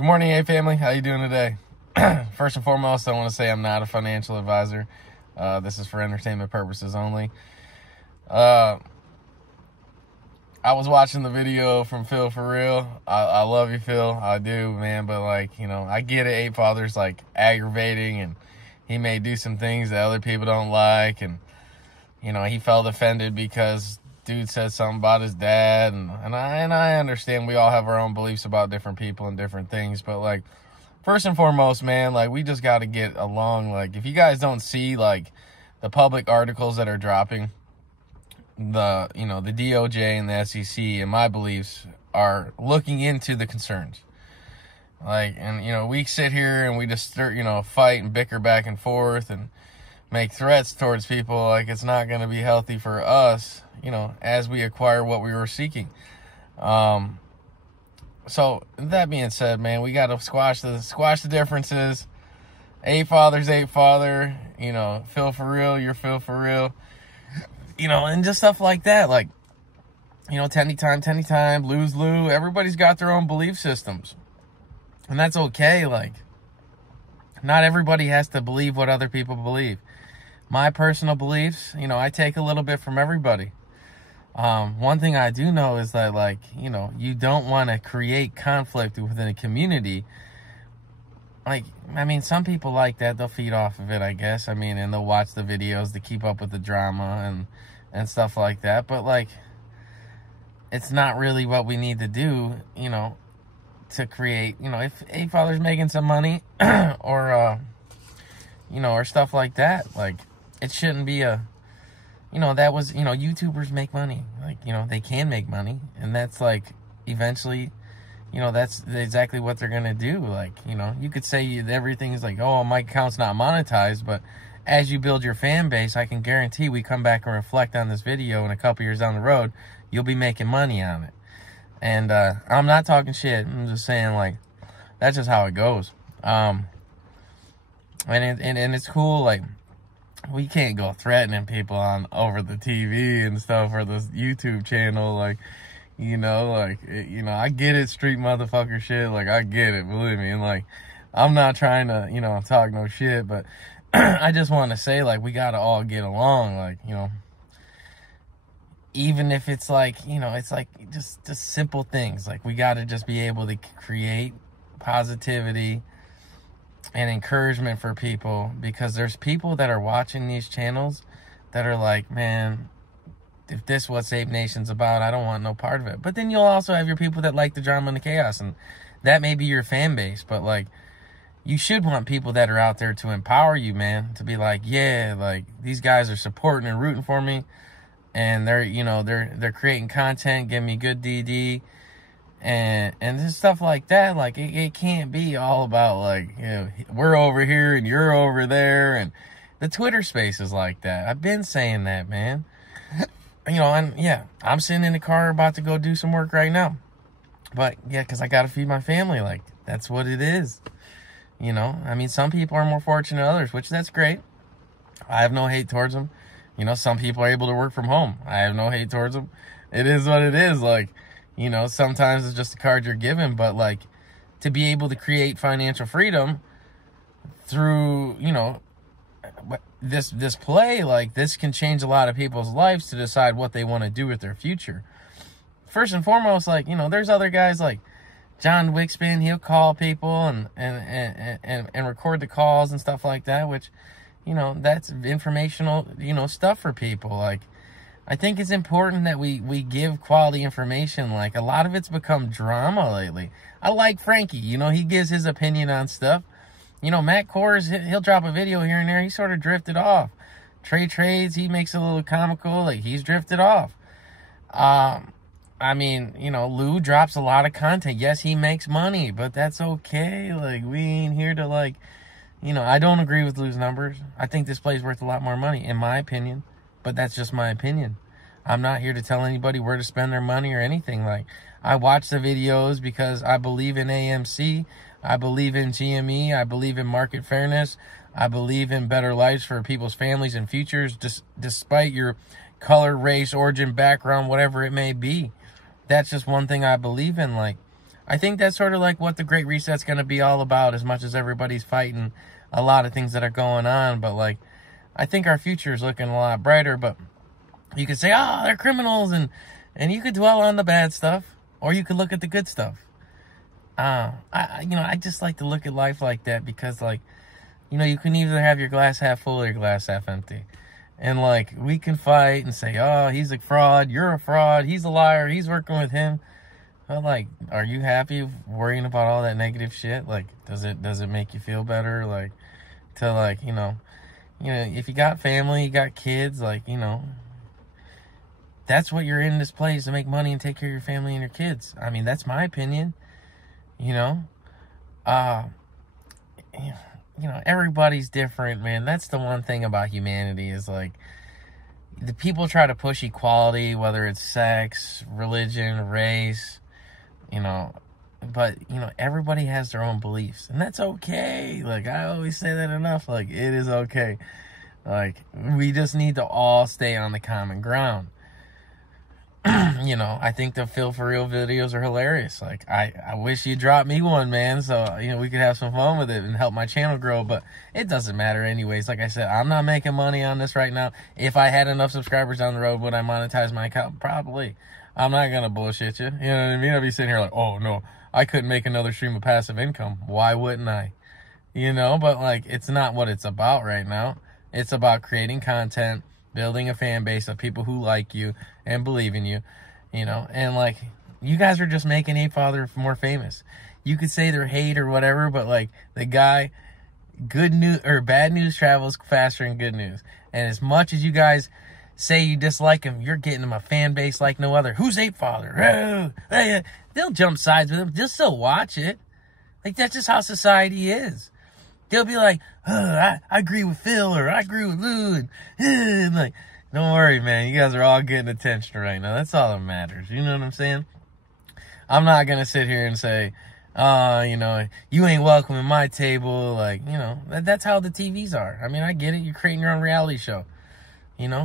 Good morning, A family. How you doing today? First and foremost, I want to say I'm not a financial advisor. This is for entertainment purposes only. I was watching the video from Phil4. I love you, Phil. I do, man. But I get it. Ape Father's aggravating, and he may do some things that other people don't like, and he felt offended because dude said something about his dad, and I understand we all have our own beliefs about different people and different things, but first and foremost, man, we just got to get along. If you guys don't see the public articles that are dropping, the DOJ and the SEC, in my beliefs, are looking into the concerns. We sit here and we just start, fight and bicker back and forth and make threats towards people. It's not going to be healthy for us, as we acquire what we were seeking. So that being said, man, we got to squash the differences. Ape Father's Ape Father, Phil4, you're Phil4, and just stuff like that. Tendie time, lose Lou. Everybody's got their own belief systems, and that's okay. Not everybody has to believe what other people believe. My personal beliefs, I take a little bit from everybody. One thing I do know is that, you don't want to create conflict within a community. Some people like that. They'll feed off of it, I guess. And they'll watch the videos to keep up with the drama and stuff like that. But, it's not really what we need to do, to create, if A Father's making some money or stuff like that, it shouldn't be that was, YouTubers make money. They can make money. And that's eventually, that's exactly what they're going to do. You could say everything is oh, my account's not monetized. But as you build your fan base, I can guarantee we come back and reflect on this video in a couple years down the road, you'll be making money on it. And I'm not talking shit. I'm just saying, that's just how it goes. And it's cool, we can't go threatening people over the TV and stuff, or this YouTube channel, I get it, street motherfucker shit, I get it, believe me, and I'm not trying to, talk no shit, but I just want to say, we gotta all get along, even if it's it's just simple things, we gotta just be able to create positivity and encouragement for people, because there's people that are watching these channels that are man, if this is what Ape Nation's about, I don't want no part of it. But then you'll also have your people that like the drama and the chaos, and that may be your fan base, but you should want people that are out there to empower you, man, to be yeah, these guys are supporting and rooting for me, and they're they're creating content, giving me good DD, and just stuff like that. It can't be all about we're over here and you're over there, and the Twitter space is like that. I've been saying that, man. And yeah, I'm sitting in the car about to go do some work right now, but yeah, because I gotta feed my family. That's what it is. Some people are more fortunate than others, which that's great. I have no hate towards them. Some people are able to work from home. I have no hate towards them. It is what it is. Sometimes it's just a card you're given, but to be able to create financial freedom through, this play, this can change a lot of people's lives to decide what they want to do with their future. First and foremost, there's other guys John Wickspin, he'll call people and record the calls and stuff like that, which, that's informational, stuff for people. I think it's important that we give quality information. A lot of it's become drama lately. I like Frankie, he gives his opinion on stuff. Matt Kors, he'll drop a video here and there. He sort of drifted off. Trey Trades, he makes it a little comical. He's drifted off. Lou drops a lot of content. Yes, he makes money, but that's okay. We ain't here to I don't agree with Lou's numbers. I think this play's worth a lot more money, in my opinion. But that's just my opinion. I'm not here to tell anybody where to spend their money or anything. I watch the videos because I believe in AMC. I believe in GME. I believe in market fairness. I believe in better lives for people's families and futures, despite your color, race, origin, background, whatever it may be. That's just one thing I believe in. I think that's sort of like what the Great Reset's going to be all about, as much as everybody's fighting a lot of things that are going on. But, like, I think our future is looking a lot brighter. But you could say, oh, they're criminals, and you could dwell on the bad stuff, or you could look at the good stuff. I just like to look at life like that, because, like, you can either have your glass half full or your glass half empty. And, like, we can fight and say, oh, he's a fraud, you're a fraud, he's a liar, he's working with him. But, like, are you happy worrying about all that negative shit? Like, does it make you feel better? Like, to, like, if you got family, you got kids, like, that's what you're in this place, to make money and take care of your family and your kids. I mean, that's my opinion, everybody's different, man. That's the one thing about humanity, is, like, the people try to push equality, whether it's sex, religion, race, but, everybody has their own beliefs, and that's okay. Like, I always say that enough. Like, it is okay. Like, we just need to all stay on the common ground. I think the phil4 videos are hilarious. Like, I wish you dropped me one, man, so, we could have some fun with it and help my channel grow, but it doesn't matter anyways. Like I said, I'm not making money on this right now. If I had enough subscribers down the road, would I monetize my account? Probably. I'm not gonna bullshit you. You know what I mean? I'd be sitting here like, oh, no, I couldn't make another stream of passive income. Why wouldn't I? But, like, it's not what it's about right now. It's about creating content, building a fan base of people who like you and believe in you, and, like, you guys are just making Apefather more famous. You could say they're hate or whatever, but, like, the guy, good news or bad news travels faster than good news. And as much as you guys say you dislike him, you're getting him a fan base like no other. Who's Apefather? Oh, they'll jump sides with him. They'll still watch it. Like, that's just how society is. They'll be like, oh, I agree with Phil, or I agree with Lou, and like, don't worry, man. You guys are all getting attention right now. That's all that matters. You know what I'm saying? I'm not going to sit here and say, you ain't welcome at my table. Like, that's how the TVs are. I mean, I get it. You're creating your own reality show. But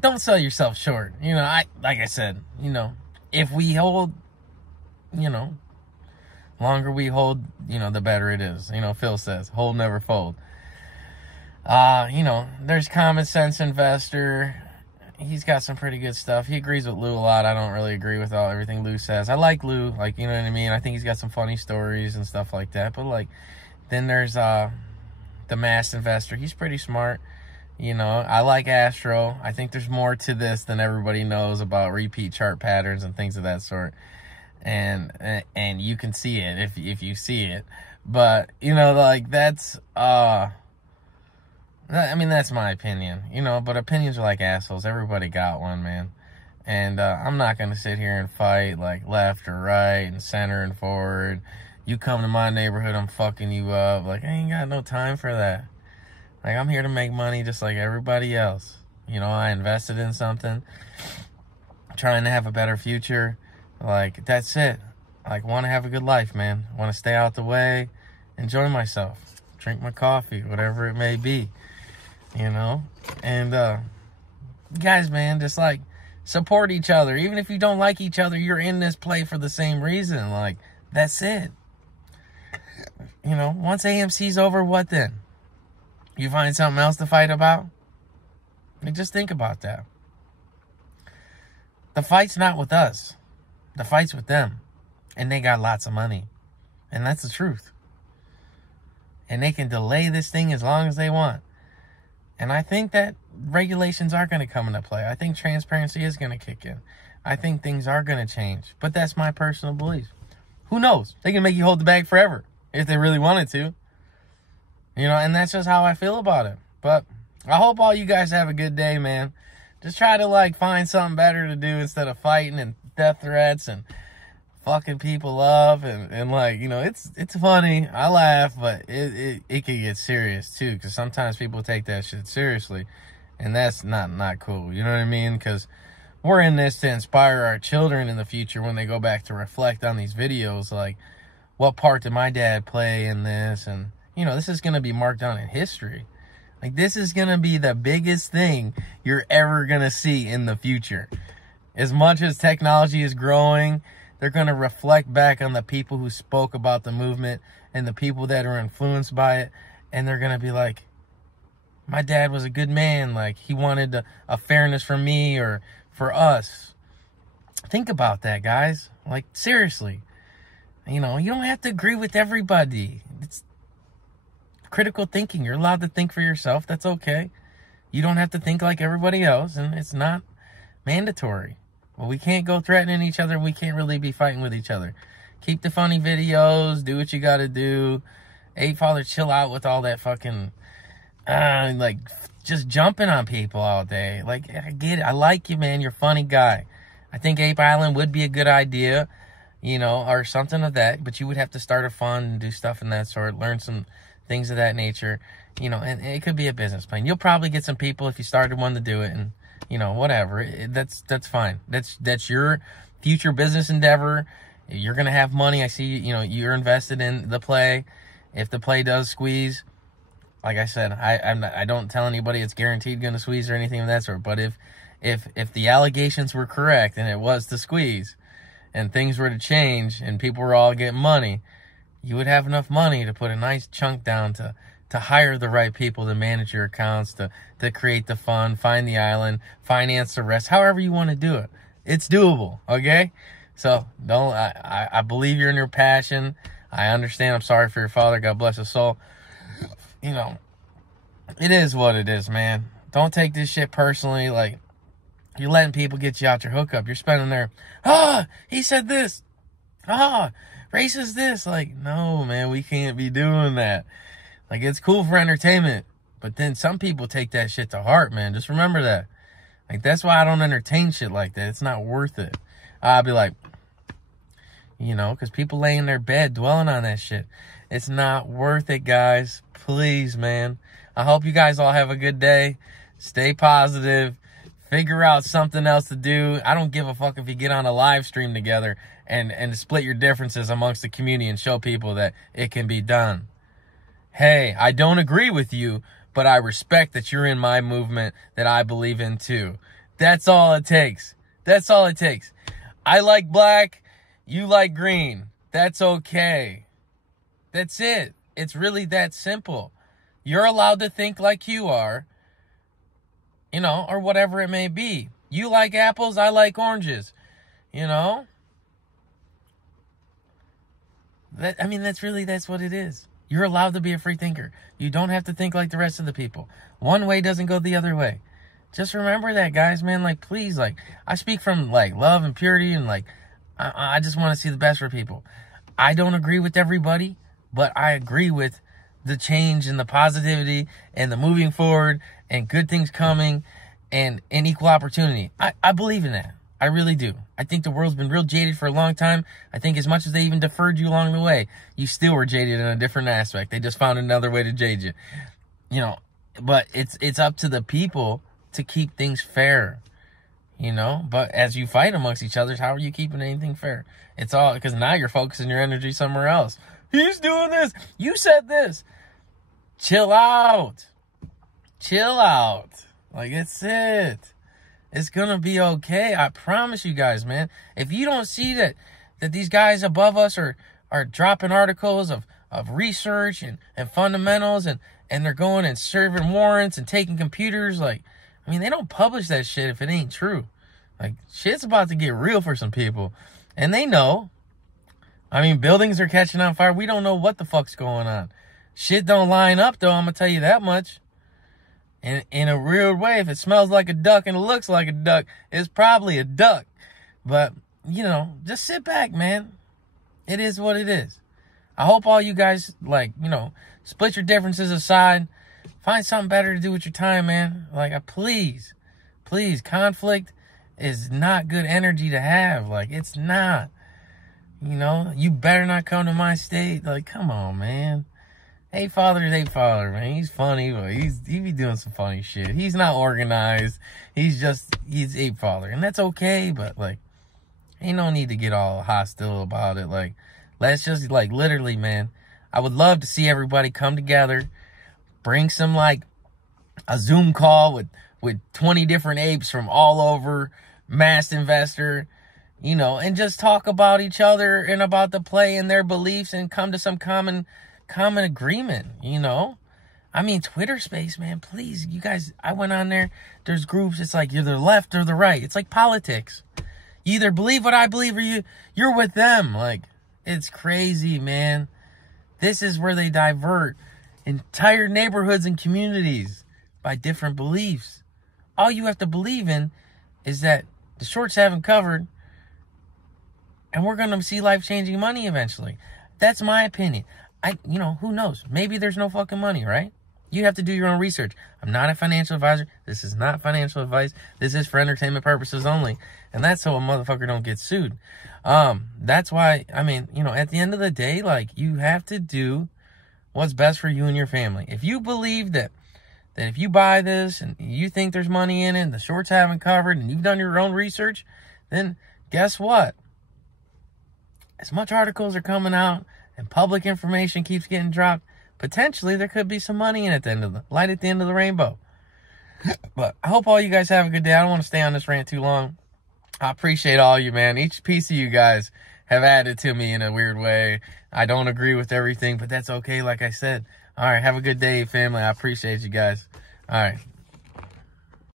don't sell yourself short. Like I said, if we hold, longer we hold, the better it is. Phil says, hold, never fold. There's Common Sense Investor. He's got some pretty good stuff. He agrees with Lou a lot. I don't really agree with everything Lou says. I like Lou, like, you know what I mean? I think he's got some funny stories and stuff like that. But, like, then there's the Mass Investor. He's pretty smart. I like Astro. I think there's more to this than everybody knows about repeat chart patterns and things of that sort. And you can see it if you see it. But, like, that's that's my opinion, but opinions are like assholes. Everybody got one, man. And I'm not going to sit here and fight, like, left or right and center and forward. You come to my neighborhood, I'm fucking you up. Like, I ain't got no time for that. Like, I'm here to make money just like everybody else. I invested in something, trying to have a better future. Like, that's it. Like, want to have a good life, man. Want to stay out the way, enjoy myself, drink my coffee, whatever it may be. And guys, man, just, like, support each other. Even if you don't like each other, you're in this play for the same reason. Like, that's it. Once AMC's over, what then? You find something else to fight about? Like, just think about that. The fight's not with us. The fight's with them. And they got lots of money. And that's the truth. And they can delay this thing as long as they want. And I think that regulations are going to come into play. I think transparency is going to kick in. I think things are going to change. But that's my personal belief. Who knows? They can make you hold the bag forever if they really wanted to. And that's just how I feel about it. But I hope all you guys have a good day, man. Just try to, like, find something better to do instead of fighting and death threats and fucking people up. And like, it's funny. I laugh, but it can get serious, too. Because sometimes people take that shit seriously. And that's not cool. You know what I mean? Because we're in this to inspire our children in the future when they go back to reflect on these videos. Like, what part did my dad play in this? And, this is going to be marked down in history. Like, this is going to be the biggest thing you're ever going to see in the future. As much as technology is growing, They're going to reflect back on the people who spoke about the movement and the people that are influenced by it. And they're going to be like, my dad was a good man. Like, he wanted a fairness for me or for us. Think about that, guys. Like, seriously. You know, you don't have to agree with everybody. It's critical thinking. You're allowed to think for yourself. That's okay. You don't have to think like everybody else, and it's not mandatory. Well, we can't go threatening each other. We can't really be fighting with each other. Keep the funny videos. Do what you got to do. Hey, Father, chill out with all that fucking, like, just jumping on people all day. Like, I get it. I like you, man. You're a funny guy. I think Ape Island would be a good idea, you know, or something of that. But you would have to start a fund and do stuff in that sort. Learn some things of that nature, you know, and it could be a business plan. You'll probably get some people if you started one to do it, and, you know, whatever. That's fine. That's your future business endeavor. You're going to have money. I see, you know, you're invested in the play. If the play does squeeze, like I said, I don't tell anybody it's guaranteed going to squeeze or anything of that sort. But if the allegations were correct and it was to squeeze and things were to change and people were all getting money, you would have enough money to put a nice chunk down to hire the right people to manage your accounts, to create the fund, find the island, finance the rest, however you want to do it. It's doable, okay? So I believe you're in your passion. I understand. I'm sorry for your father. God bless his soul. You know, it is what it is, man. Don't take this shit personally. Like, you're letting people get you out your hookup. You're spending there, he said this. Racist this. Like, no, man, we can't be doing that. Like, it's cool for entertainment, but then some people take that shit to heart, man. Just remember that. Like, that's why I don't entertain shit like that. It's not worth it. I'll be like, you know, because people lay in their bed dwelling on that shit. It's not worth it, guys. Please, man. I hope you guys all have a good day. Stay positive. Figure out something else to do. I don't give a fuck if you get on a live stream together and split your differences amongst the community and show people that it can be done. Hey, I don't agree with you, but I respect that you're in my movement that I believe in too. That's all it takes. That's all it takes. I like black. You like green. That's okay. That's it. It's really that simple. You're allowed to think like you are, you know, or whatever it may be. You like apples. I like oranges, you know. That's what it is. You're allowed to be a free thinker. You don't have to think like the rest of the people. One way doesn't go the other way. Just remember that, guys, man. Like, please, like, I speak from, like, love and purity, and, like, I just want to see the best for people. I don't agree with everybody, but I agree with the change and the positivity and the moving forward and good things coming and equal opportunity. I believe in that. I really do. I think the world's been real jaded for a long time. I think as much as they even deferred you along the way, you still were jaded in a different aspect. They just found another way to jade you. You know, but it's up to the people to keep things fair, you know? But as you fight amongst each other, how are you keeping anything fair? It's all because now you're focusing your energy somewhere else. He's doing this. You said this. Chill out. Chill out. Like, it's it. It's gonna be okay. I promise you guys, man. If you don't see that these guys above us are dropping articles of research and fundamentals and they're going and serving warrants and taking computers, like, I mean, they don't publish that shit if it ain't true. Like, shit's about to get real for some people. And they know. I mean, buildings are catching on fire. We don't know what the fuck's going on. Shit don't line up, though, I'm gonna tell you that much. In a weird way, if it smells like a duck and it looks like a duck, it's probably a duck. But, you know, just sit back, man. It is what it is. I hope all you guys, like, you know, split your differences aside. Find something better to do with your time, man. Like, please, conflict is not good energy to have. Like, it's not. You know, you better not come to my state. Like, come on, man. Hey, Father, man. He's funny, but he be doing some funny shit. He's not organized. He's Ape Father. And that's okay, but, like, ain't no need to get all hostile about it. Like, let's just, like, literally, man, I would love to see everybody come together, bring some, like, a Zoom call with 20 different apes from all over, mass investor, you know, and just talk about each other and about the play and their beliefs and come to some common agreement, you know? I mean, Twitter space, man, please, you guys, I went on there, there's groups, it's like you're the left or the right. It's like politics. You either believe what I believe or you're with them. Like, it's crazy, man. This is where they divert entire neighborhoods and communities by different beliefs. All you have to believe in is that the shorts haven't covered, and we're going to see life-changing money eventually. That's my opinion. You know, who knows? Maybe there's no fucking money, right? You have to do your own research. I'm not a financial advisor. This is not financial advice. This is for entertainment purposes only. And that's so a motherfucker don't get sued. That's why, I mean, you know, at the end of the day, like, you have to do what's best for you and your family. If you believe that if you buy this and you think there's money in it and the shorts haven't covered and you've done your own research, then guess what? As much articles are coming out and public information keeps getting dropped, potentially there could be some money in at the end of the light at the end of the rainbow. But I hope all you guys have a good day. I don't want to stay on this rant too long. I appreciate all you, man. Each piece of you guys have added to me in a weird way. I don't agree with everything, but that's okay. Like I said, all right, have a good day, family. I appreciate you guys. All right.